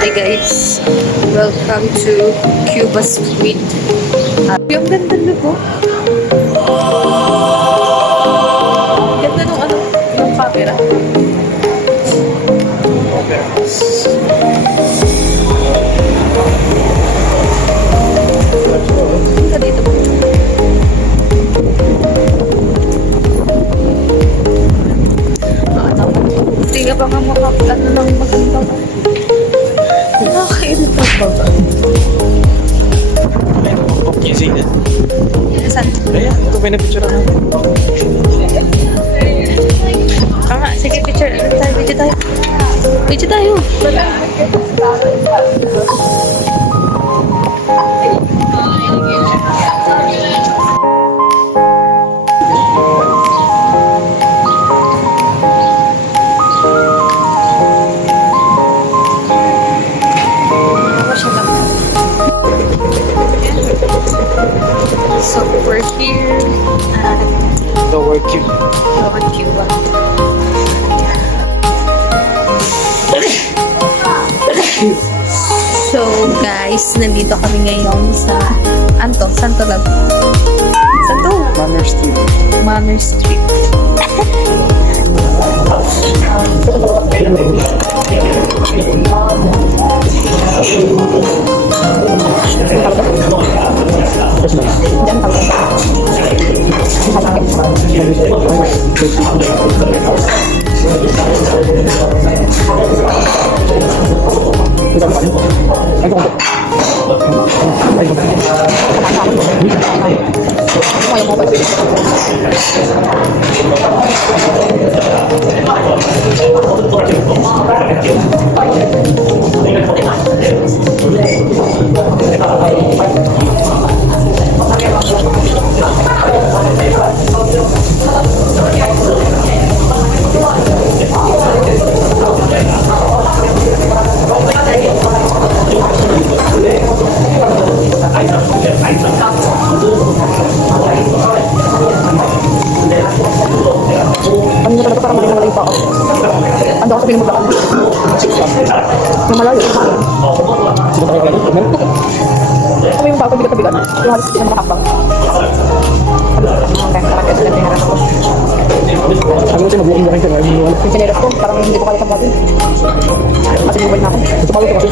Hi guys, welcome to Cuba Street. Yung ganda nyo po. Ganda nung ano, yung camera. Punta dito po. Hindi ka pa nga ano lang maganda. Nakakairita ba ba? Okay, sige. Saan? Ayan, ito may na-picture na. Sige, picture. Video tayo. Video tayo. So we're here at Lower Q. Lower Cuba. So guys, nandito kami ngayon sa Santo Lab. Santo? Manor Street. Manor Street. Ano na talaga parang malayo pa ako. Ando ako sa pinamaglakan. Yung malayo. Sino pa kayo gano'n? Ako yung bago bigat-bigat. Yung halos hindi na makakapang. Okay, parang kasi lang pinaharap ko. Ano natin, mag-walking ba kayo sa mga Yung chinelas ko, parang hindi ko kaya sabatin. Kasi bumalik na ako. Sumawit ko kasi.